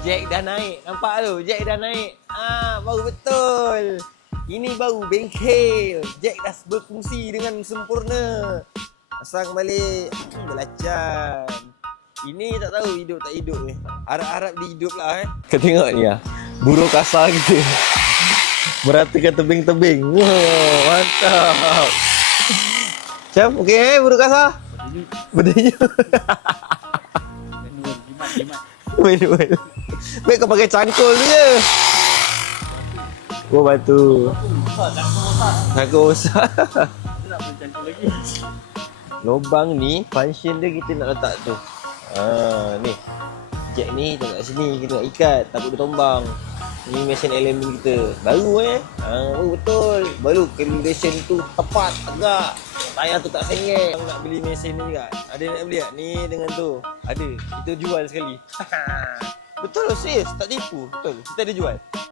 Jack dah naik. Nampak tu? Jack dah naik. Baru betul. Ini baru bengkel. Jack dah berfungsi dengan sempurna. Pasang balik. Belacan. Ini tak tahu hidup tak hidup ni. Harap-harap dia hidup lah Kau tengok ni lah. Buruh kasar kita. Meratakan tebing-tebing. Wow, mantap. Macam okey buruh kasar? Berdaya. Manual. Baik kau pakai cangkul tu je. Oh batu. Cangkul besar. Lubang ni function dia kita nak letak tu. Ni. Jack ni kita kat sini kita nak ikat takut dia tombang. Ni mesin elemen kita. Baru baru betul. Baru calibration tu tepat tegak. Tayar tu tak sengit. Aku nak beli mesin ni juga. Ada nak beli tak? Ni dengan tu. Ada. Kita jual sekali. Betul serius. Tak tipu. Betul. Kita ada jual.